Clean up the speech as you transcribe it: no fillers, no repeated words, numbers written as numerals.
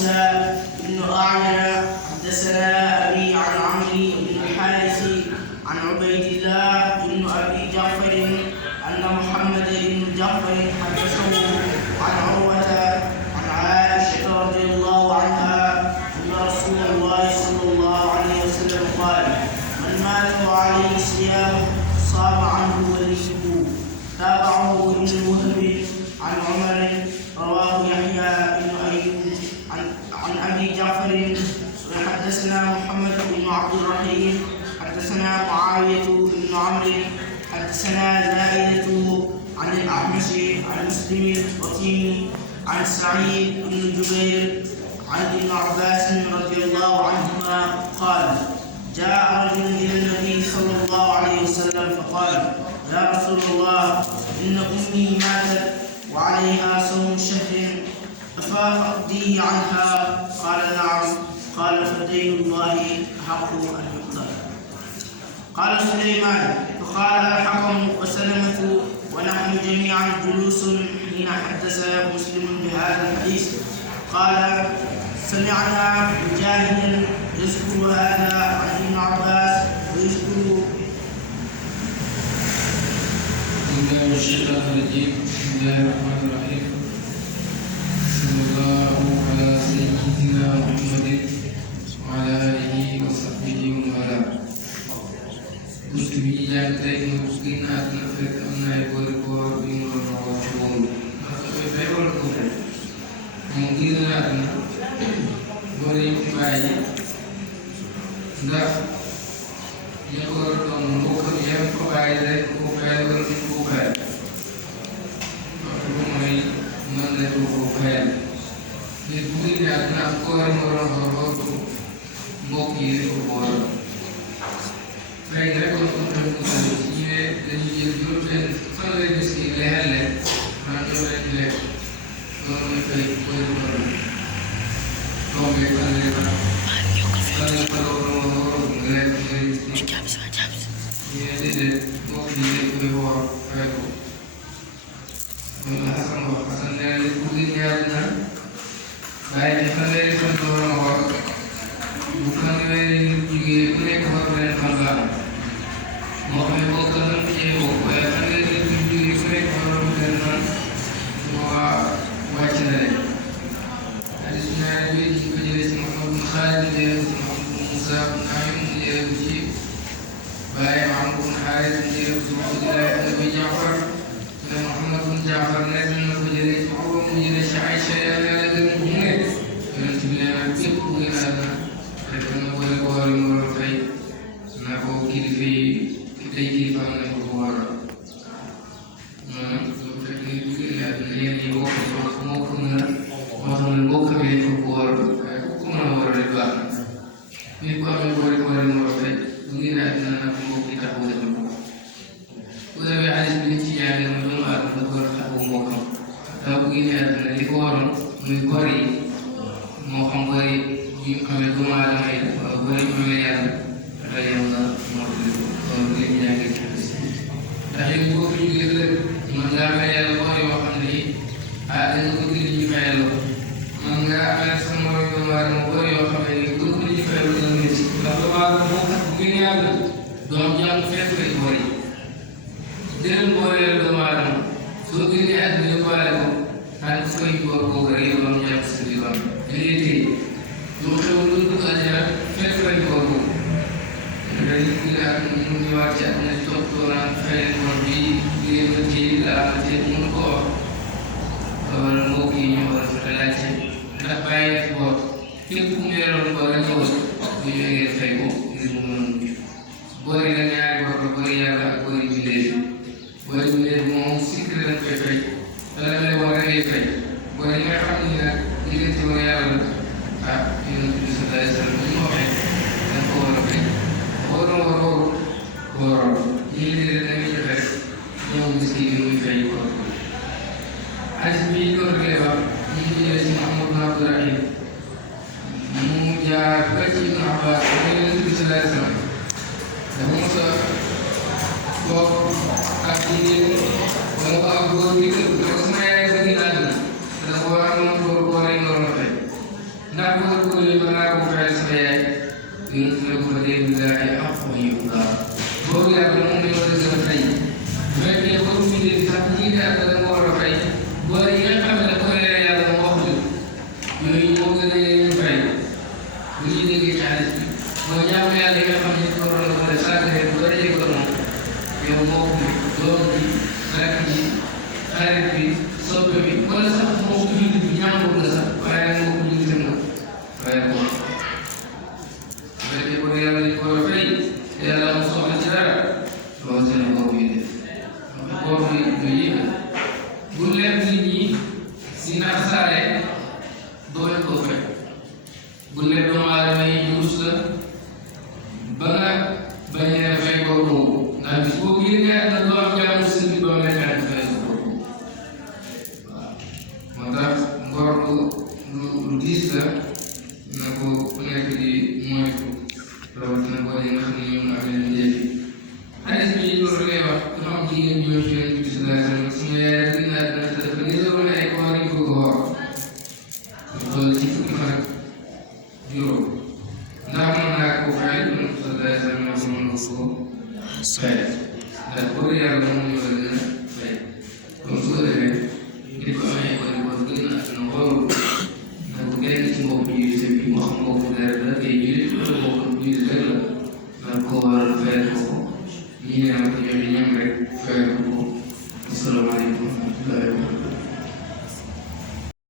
موسى بن أعين حدثنا أبي عن عمرو بن الحارث عن عبيد الله بن أبي جعفر أن محمد بن جعفر حدثه عن عروة عن عائشة رضي الله عنها أن رسول الله صلى الله عليه وسلم قال: من مات وعليه صيام صام عنه وليه. تابعه ابن الوهب عن عمر. رواه يحيى بن أيوب عن أبي جعفر. حدثنا محمد بن عبد الرحيم حدثنا معاوية بن عمرو حدثنا زائدة عن الأعمش عن مسلم القطيني عن سعيد بن جبير عن ابن عباس رضي الله عنهما قال: جاء رجل إلى النبي صلى الله عليه وسلم فقال: يا رسول الله، إن أمي ماتت وعليها صوم شهر أفأقضي عنها؟ قال: نعم. قال: فدين الله حق أن يقضى. قال سليمان: فقال الحكم وسلمة ونحن جميعا جلوس حين حدث مسلم بهذا الحديث. قال: سمعنا مجاهدا يذكر هذا عن ابن عباس ويذكر. بسم الله الشيطان الرجيم. بسم الله الرحمن الرحيم. صلى الله على سيدنا محمد وعلى آله وصحبه ومن والاه. Gusto bi jàng tey mooy génn àdduna fekk am na ay boori koor yu mu doon wax ci boobu ndax dafay fay wala ko fay moom génn na àdduna boori yi fi bàyyi ndax ña ko war a doon mbokkam yam ko bàyyi rek ko fayal wala duñ ko fayal loolu mooy nan la ko fayal nit bu génn àdduna ak koor yi mu doon wax mbokk yi rek ko boor léegi nag kon comme tamit mu tànn ci ñu ne dañuy jël juróom-benn fanweeri miskin leexal leen maanaam ñoo leen di lekk loolu mooy fay koy borom tombé fanweeri fan fanweeri fan waroon nga lekk fanweeri miskin ñu ne déedéet mbokk yi dañ koy woor fay ko loolu la Xasan wax Xasan nee na ku gën ñaar na bàyyi ci fanweeri fan la waroon a woor bu fanweeri nit jugee ku nekk war leen fan baax moo xam ne bokk na mu cee bokk waaye fanweeri nit ñu jugee ku nekk war leen fan waa wàcc na leen. hadis ñaari bi ñu ko jëlee si Muhammad bin Xaalid mu jëlee si Muhammad bin Musa bin Naim mu jëlee ko ci Baye Amr bin Xaaris mu jëlee ko si Abdullah bin Abi Jaafar ne Muhammad bin Jaafar nekk na ko jëlee ci Urwa mu jëlee ci Aïcha yàlla la gën mu ne yonent bi nee na képp ku gën a rek na boole ko war a mën a fay na ko kilifa yi tey kilifa am nañ ko ko war a maanaam su fekkee bu gën a yéen ñi bokk moo ko mën a moo tax ne bokk bi dañ ko war a waaye ku mën a war a rek baax na nit ku amee boole ko war a mën a fay bu gën a dina nag mbokk yi taxaw defal ko bu demee xaalis bi liñ ci jàngee mooy doomu aadama dafa war a taxaw mbokkam taw bu gën a dina li ko waroon muy bor yi moo xam bor yi ñu amee doomu aadama yi wala bor yi amee yàlla dafa yàlla moo loolu li ñu jàngee ci ndax yéen boo fi ñu gis rek man nga amee yàlla bor yoo xam ne ah da nga bëgg li ñu fayal la man nga amee sa morom doomu aadama bor yoo xam ne bëgg li ñu fayal la nit ndax doomu aadama moo tax bu gën yàlla doom jàng fekk ay bor yi dërëm booleel doomu aadama soo génnee àdduna ñu baale ko xaaral ku fay bor boobu rek yow am jàpp sa biir da ngay téye lu xew lu dugg àjjana fekk fay bor boobu dañuy gën a mu ñëwaat ci àdduna toppatoo naan fay bor bi ngeen ma téye laa ma téye mënu ko wax wala mbokk yi ñu war a fexe laajte ndax bàyyi na fi bor képp ku mu yoroon bor rek ñëwal bu ñëwee ngeen fay ko ngir mu mën a mucc bor yi nag ñaari bor la bor yàlla ak bor yi bindee bor yi bindee moom sikk lañ koy fay te la lay war a ngay fay bor yi nga xam ne nag diggante ba yàlla la ah yonent bi sallallahu alayhi wa sallam bu ñu waxee dañ ko war a fay waroon waroon ñii di leen dañuy joxe rek ñoom miskin yi muy fay ko hadis bi ko rek wax ñu ngi jëlee ci Muhammad bin Abdurrahim mu jaar ba ci Ibn Abbas yonent bi sallallahu alayhi wa sallam dafa mos a toog ak jigéen wala ko ak góor gi kër dafa sama yaay sa ginnaaw dafa war a mën góor góor yi nga war a fay ko mën naa ko fayal sama yaay yonent ne ko fa dee billaahi haqqu yuqdaa boobu yàlla moom la war a gën a fay bu fekkee boobu ñu dee sax ñii ne ak da nga war a fay boole yi nga xam ne dafa leer yàlla mu wax yooyu moo gën a leen fay bu ñuy déggee xaalis bi mooy jaamu yàlla yi nga xam ne ko waroon a boole sàggane bu dajee ko moom yow moo ko doom bi rakk bi xarit bi soppe bi wala sax moo ko jullit bi ñaanul la sax waaye nag moo ko jullitam na waaye ko fekkee ko yàlla ñu ko war a fay te yàlla mu soxla ci dara loolu seen bopp yi def bopp yi ñu yëg bu leen nit ñi si nax saale doo leen koo fay bu leen doomu aadama yi ñu rus la ba nga bañ a fay ko boobu ndax bis boobu yéen ñaar na doo am jàmm si biir doo leen fay fay ko boobu waaw moo tax ngor lu diis la na ko ku nekk di moytu rawatina boo yi nga xam ne ñoom amee lu njëkk xaalis bi loolu ngay wax dafa am jigéen ñoo ci yonent bi sallallahu alayhi wa sallam suñu yaay rek naa dina te dafa niroon ay koor yu ko woor loolu ci fukki fan ak juróom ndax mën naa ko fay yonent bi sallallahu alayhi wa sallam mën na ko fay ndax boobu yàlla moom ñoo la gën